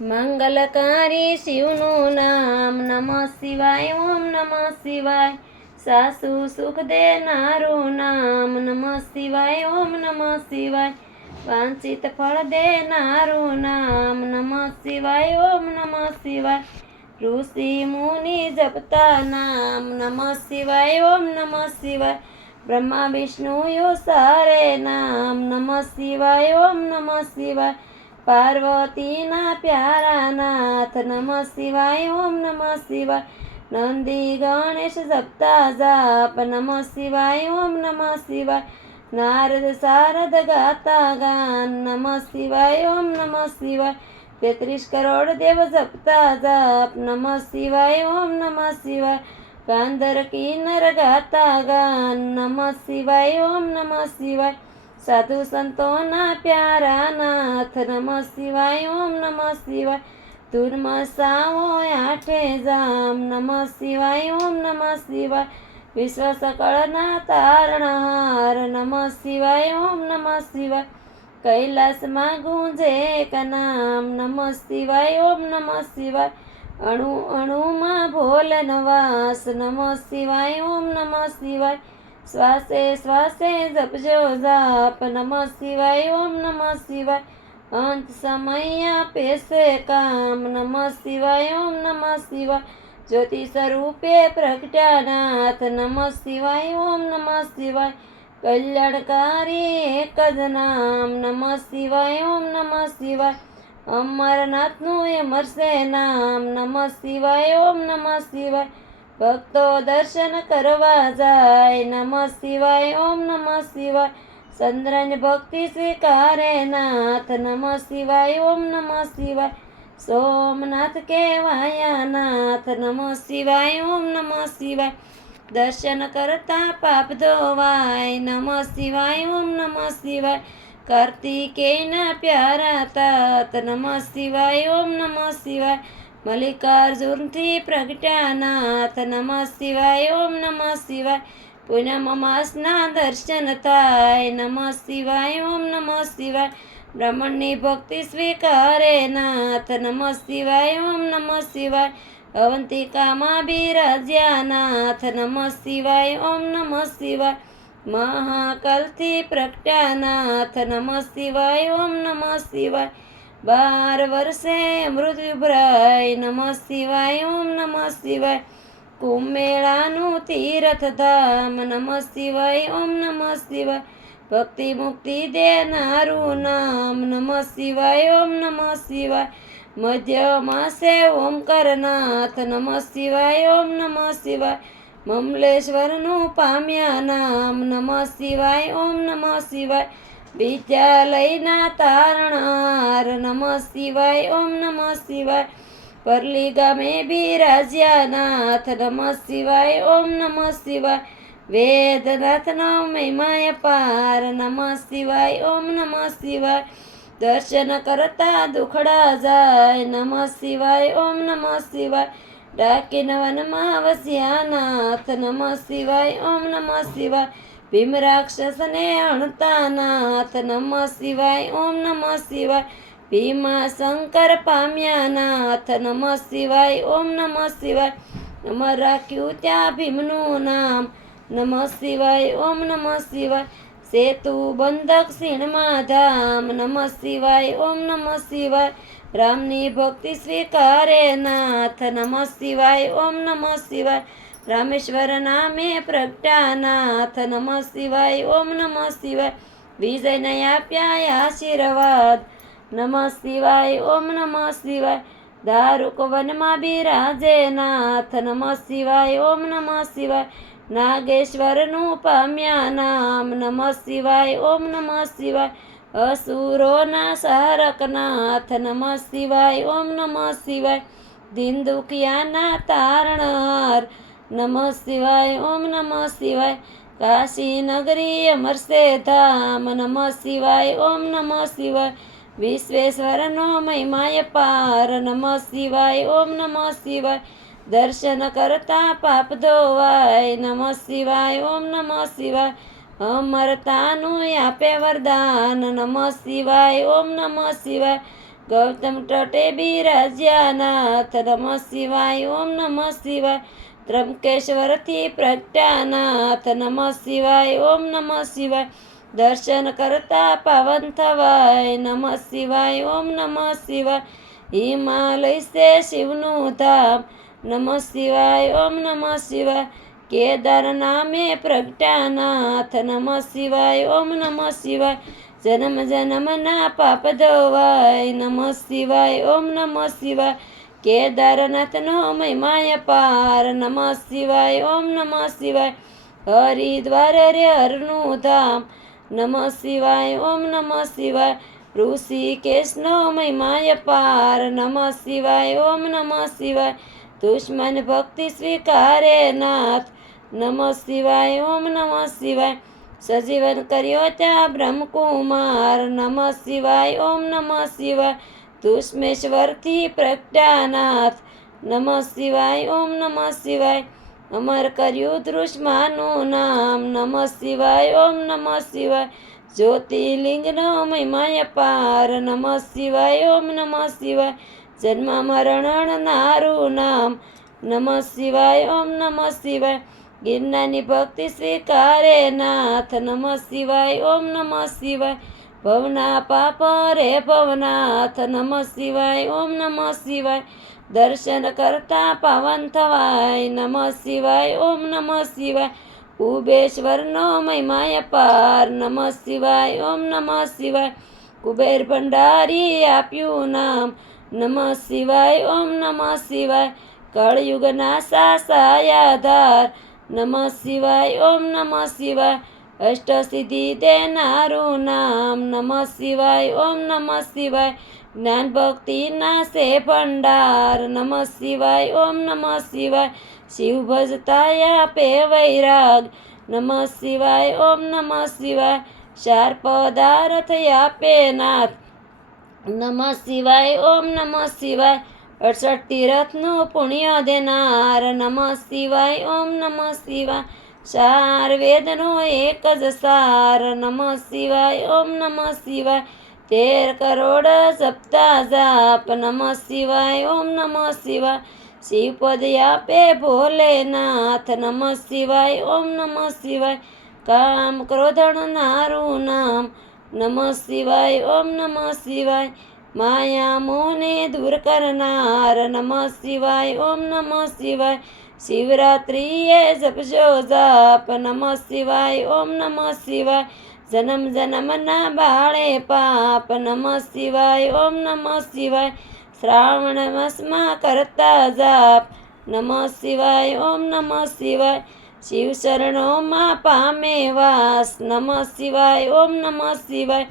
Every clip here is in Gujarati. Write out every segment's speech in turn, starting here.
મંગલકારી શિવનું નામ નમઃ શિવાય. ઓમ નમઃ શિવાય. સાસુ સુખ દેનારું નામ નમઃ શિવાય. ઓમ નમઃ શિવાય. વાંચિત ફળ દેનારું નામ નમઃ શિવાય. ઓમ નમઃ શિવાય. ઋષિ મુનિ જપતા નામ નમઃ શિવાય. ઓમ નમઃ શિવાય. બ્રહ્મા વિષ્ણુ સારે નામ નમઃ શિવાય. ઓમ નમઃ શિવાય. પાર્વતીના પ્યારા નાથ નમઃ શિવાય. ઓમ નમઃ શિવાય. નંદી ગણેશ જપતા જાપ નમઃ શિવાય. ઓમ નમઃ શિવાય. નારદ શારદ ગાતા ગાન નમઃ શિવાય. ઓમ નમઃ શિવાય. 33 કરોડ દેવ જપતા જાપ નમઃ શિવાય. ઓમ નમઃ શિવાય. ગાંધર કિન્નર ગાતા ગાન નમઃ શિવાય. ઓમ નમઃ શિવાય. સાધુ સંતોના પ્યારા નાથ નમઃ શિવાય. ઓમ નમઃ શિવાય. ધૂર્મસાઓ આઠે જામ નમઃ શિવાય. ઓમ નમઃ શિવાય. વિશ્વ સકળના તારણહાર નમઃ શિવાય. ઓમ નમઃ શિવાય. કૈલાસમાં ગુંજે એક નામ નમઃ શિવાય. ઓમ નમઃ શિવાય. અણુ અણુમાં ભોલેનો વાસ નમઃ શિવાય. ઓમ નમઃ શિવાય. શ્વાસે શ્વાસે જપજો જાપ નમઃ શિવાય. ઓમ નમઃ શિવાય. અંત સમય પેશે કામ નમઃ શિવાય. ઓમ નમઃ શિવાય. જ્યોતિ સ્વરૂપે પ્રગટ્યાનાથ નમઃ શિવાય. ઓમ નમઃ શિવાય. કલ્યાણકારી એક જ નામ નમઃ શિવાય. ઓમ નમઃ શિવાય. અમરનાથનું અમરશે નામ નમઃ શિવાય. ઓમ નમઃ શિવાય. ભક્તો દર્શન કરવા જાય નમઃ શિવાય. ઓમ નમઃ શિવાય. ચંદ્રની ભક્તિ સ્વીકારે નાથ નમઃ શિવાય. ઓમ નમઃ શિવાય. સોમનાથ કહેવાયા નાથ નમઃ શિવાય. ઓમ નમઃ શિવાય. દર્શન કરતા પાપ ધોવાય નમઃ શિવાય. ઓમ નમઃ શિવાય. કાર્તિકેયના પ્યારા તાત નમઃ શિવાય. ઓમ નમઃ શિવાય. મલ્લિકાર્જુનથી પ્રગટ્યાનાથ નમઃ શિવાય. ઓમ નમઃ શિવાય. પૂનમ માસના દર્શન થાય નમઃ શિવાય. ઓમ નમઃ શિવાય. બ્રાહ્મણની ભક્તિ સ્વીકારે નાથ નમઃ શિવાય. ઓમ નમઃ શિવાય. અવંતિકામાં બિરાજ્યા નાથ નમઃ શિવાય. ઓમ નમઃ શિવાય. મહાકાલથી પ્રગટ્યાનાથ નમઃ શિવાય. ઓમ નમઃ શિવાય. 12 વર્ષે મૃત્યુ ભરાય નમઃ શિવાય. ઓમ નમઃ શિવાય. કુંભમેળાનું તીર્થધામ નમઃ શિવાય. ઓમ નમઃ શિવાય. ભક્તિ મુક્તિ દેનારું નામ નમઃ શિવાય. ઓમ નમઃ શિવાય. મધ્ય માસે ઓમકારનાથ નમઃ શિવાય. ઓમ નમઃ શિવાય. મમલેશ્વરનું પામ્યા નામ નમઃ શિવાય. ઓમ નમઃ શિવાય. વિદ્યાલયના તારણહાર નમઃ શિવાય. ઓમ નમઃ શિવાય. પરલી ગામે બિરાજ્યા નાથ નમઃ શિવાય. ઓમ નમઃ શિવાય. વેદનાથનો મહિમાય પાર નમઃ શિવાય. ઓમ નમઃ શિવાય. દર્શન કરતા દુખડા જાય નમઃ શિવાય. ઓમ નમઃ શિવાય. ડાકીન વનમાં વસ્યા નાથ નમઃ શિવાય. ઓમ નમઃ શિવાય. ભીમ રાક્ષસને હણતા નાથ નમઃ શિવાય. ઓમ નમઃ શિવાય. ભીમા શંકર પામ્યા નાથ નમઃ શિવાય. ઓમ નમઃ શિવાય. અમર રાખ્યું ત્યાં ભીમનું નામ નમઃ શિવાય. ઓમ નમઃ શિવાય. સેતુ બંધક સીણમાં ધામ નમઃ શિવાય. ઓમ નમઃ શિવાય. રામની ભક્તિ સ્વીકારે નાથ નમઃ શિવાય. ઓમ નમઃ શિવાય. રામેશ્વર નામે પ્રગટ્યાનાથ નમઃ શિવાય. ઓમ નમઃ શિવાય. વિજયને આપ્યા આશીર્વાદ નમઃ શિવાય. ઓમ નમઃ શિવાય. દારૂક વનમાં બિરાજે નાથ નમઃ શિવાય. ઓમ નમઃ શિવાય. નાગેશ્વરનું પામ્યા નામ નમઃ શિવાય. ઓમ નમઃ શિવાય. અસુરોના સારકનાથ નમઃ શિવાય. ઓમ નમઃ શિવાય. દીન દુખિયાના તારણહાર નમઃ શિવાય. ઓમ નમઃ શિવાય. કાશી નગરી અમરશે ધામ નમઃ શિવાય. ઓમ નમઃ શિવાય. વિશ્વેશ્વરનો મહિમાય પાર નમઃ શિવાય. ઓમ નમઃ શિવાય. દર્શન કરતા પાપ ધોવાય નમઃ શિવાય. ઓમ નમઃ શિવાય. અમરતાનું આપે વરદાન નમઃ શિવાય. ઓમ નમઃ શિવાય. ગૌતમ તટે બિરાજ્યા નાથ નમઃ શિવાય ઓમ નમઃ શિવાય. ત્રંબકેશ્વરથી પ્રગટ્યા નાથ નમઃ શિવાય ઓમ નમઃ શિવાય. દર્શન કરતા પાવન થવાય નમઃ શિવાય ઓમ નમઃ શિવાય. હિમાલય છે શિવનું ધામ નમઃ શિવાય ઓમ નમઃ શિવાય. કેદાર નામે પ્રગટ્યા નાથ નમઃ શિવાય ઓમ નમઃ શિવાય. જન્મ જન્મના પાપ ધોવાય નમઃ શિવાય ઓમ નમઃ શિવાય. કેદારનાથનો મહિમા પાર નમઃ શિવાય ઓમ નમઃ શિવાય. હરિદ્વાર રે હરનું ધામ નમઃ શિવાય ઓમ નમઃ શિવાય. ઋષિકેશનો મહિમા પાર નમઃ શિવાય ઓમ નમઃ શિવાય. દુશ્મન ભક્તિ સ્વીકારે નાથ નમઃ શિવાય ઓમ નમઃ શિવાય. સજીવન કર્યો ત્યાં બ્રહ્મકુમાર નમઃ શિવાય ઓમ નમઃ શિવાય. દુષ્મેશ્વરથી પ્રગટ્યા નાથ નમઃ શિવાય ઓમ નમઃ શિવાય. અમર કર્યું દૃશ્માનું નામ નમઃ શિવાય ઓમ નમઃ શિવાય. જ્યોતિર્લિંગનો મહિમા પાર નમઃ શિવાય ઓમ નમઃ શિવાય. જન્મ મરણ નારું નામ નમઃ શિવાય ઓમ નમઃ શિવાય. ગિરનારની ભક્તિ સ્વીકારે નાથ નમઃ શિવાય ઓમ નમઃ શિવાય. ભવના પાપ રે ભવનાથ નમઃ શિવાય ઓમ નમઃ શિવાય. દર્શન કરતા પાવન થવાય નમઃ શિવાય ઓમ નમઃ શિવાય. કુબેશ્વરનો મહિમા પાર નમઃ શિવાય ઓમ નમઃ શિવાય. કુબેર ભંડારી આપ્યું નામ નમઃ શિવાય ઓમ નમઃ શિવાય. કળયુગના સાસાયાધાર નમઃ શિવાય ઓમ નમઃ શિવાય. અષ્ટસિદ્ધિ દેનારું નામ નમઃ શિવાય ઓમ નમઃ શિવાય. જ્ઞાન ભક્તિના સે ભંડાર નમઃ શિવાય ઓમ નમઃ શિવાય. શિવ ભજતા આપે વૈરાગ નમઃ શિવાય ઓમ નમઃ શિવાય. ચાર પદાર્થ આપે નાથ નમઃ શિવાય ઓમ નમઃ શિવાય. 68 તીર્થનું પુણ્ય દેનાર નમઃ શિવાય ઓમ નમઃ શિવાય. ચાર વેદનો એક જ સાર નમઃ શિવાય ઓમ નમઃ શિવાય. 13 કરોડ સપ્તા જાપ નમઃ શિવાય ઓમ નમઃ શિવાય. શિવપદ આપે ભોલેનાથ નમઃ શિવાય ઓમ નમઃ શિવાય. કામ ક્રોધણ નારું નામ નમઃ શિવાય ઓમ નમઃ શિવાય. માયા મોહને દૂર કરનાર નમઃ શિવાય ઓમ નમઃ શિવાય. શિવરાત્રિએ જપજો જાપ નમઃ શિવાય ઓમ નમઃ શિવાય. જન્મ જન્મના બાળે પાપ નમઃ શિવાય ઓમ નમઃ શિવાય. શ્રાવણ માસમાં કરતા જાપ નમઃ શિવાય ઓમ નમઃ શિવાય. શિવ શરણોમાં પામે વાસ નમઃ શિવાય ઓમ નમઃ શિવાય.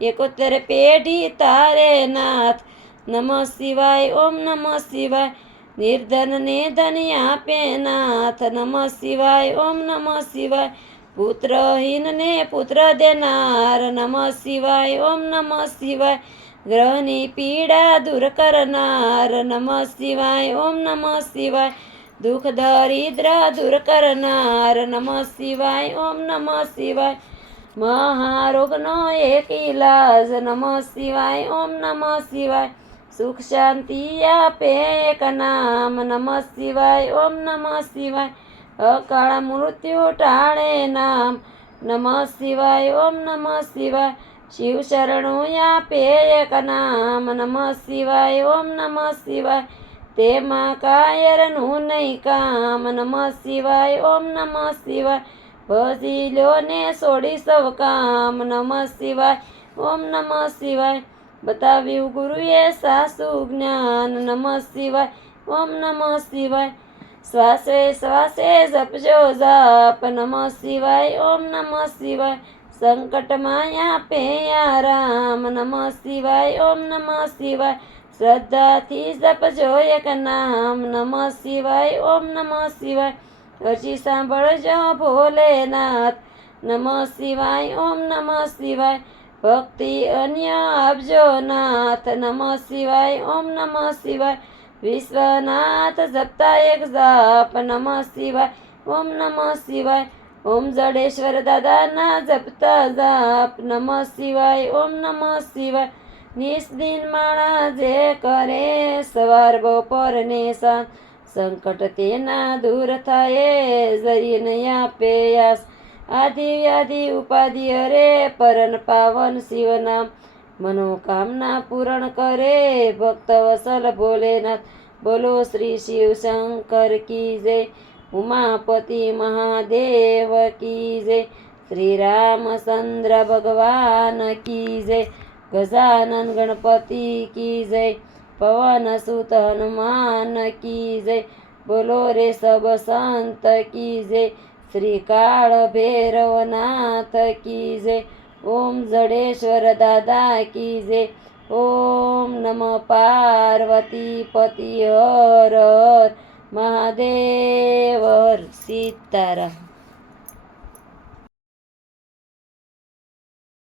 71 પેઢી તારે નાથ નમઃ શિવાય ઓમ નમઃ શિવાય. નિર્ધનને ધન આપે નાથ નમઃ શિવાય ઓમ નમઃ શિવાય. પુત્રહીનને પુત્ર દેનાર નમઃ શિવાય ઓમ નમઃ શિવાય. ગ્રહની પીડા દૂર કરનાર નમઃ શિવાય ઓમ નમઃ શિવાય. દુઃખ દરિદ્ર દૂર કરનાર નમઃ શિવાય ઓમ નમઃ શિવાય. મહારોગનો એક ઈલાજ નમઃ શિવાય ઓમ નમઃ શિવાય. સુખ શાંતિ આપે એક નામ નમઃ શિવાય ઓમ નમઃ શિવાય. અકાળ મૃત્યુ ટાળે નામ નમઃ શિવાય ઓમ નમઃ શિવાય. શિવ શરણું આપે એક નામ નમઃ શિવાય ઓમ નમઃ શિવાય. તેમાં કાયરનું નહીં કામ નમઃ શિવાય ઓમ નમઃ શિવાય. ભજી લો ને છોડી સૌ કામ નમઃ શિવાય ઓમ નમઃ શિવાય. બતાવ્યું ગુરુએ સાસુ જ્ઞાન નમઃ શિવાય ઓમ નમઃ શિવાય. શ્વાસે શ્વાસે જપજો જાપ નમઃ શિવાય ઓમ નમઃ શિવાય. સંકટમાં આપે આરામ નમઃ શિવાય ઓમ નમઃ શિવાય. શ્રદ્ધાથી જપજો એક નામ નમઃ શિવાય ઓમ નમઃ શિવાય. હજી સાંભળજો ભોલેનાથ નમઃ શિવાય ઓમ નમઃ શિવાય. ભક્તિ અન્ય આપજો નાથ નમઃ શિવાય ઓમ નમઃ શિવાય. વિશ્વનાથ જપતા એક જાપ નમઃ શિવાય ઓમ નમઃ શિવાય. ઓમ જડેશ્વર દાદાના જપતા જાપ નમઃ શિવાય ઓમ નમઃ શિવાય. નિસ્દિન માણા જે કરે સવાર બપોર ને સાંજ સંકટ તેના દૂર થાય જરીને આપે યાસ આદિ વ્યાધિ ઉપાધિ હરે પરન પાવન શિવ નામ મનોકામના પૂરણ કરે ભક્ત વસલ ભોલેનાથ બોલો શ્રી શિવ શંકર કી જય ઉમાપતિ મહાદેવ કી જય શ્રી રામચંદ્ર ભગવાન કી જય ગજાનન ગણપતિ કી જય પવન સુત હનુમાન કી જય બોલો રે સબ સંત કી જય શ્રી કાળ ભૈરવનાથ કી જય ઓમ જડેશ્વર દાદા કી જય ઓમ નમઃ પાર્વતી પતિ હર હર મહાદેવ હર સીતારામ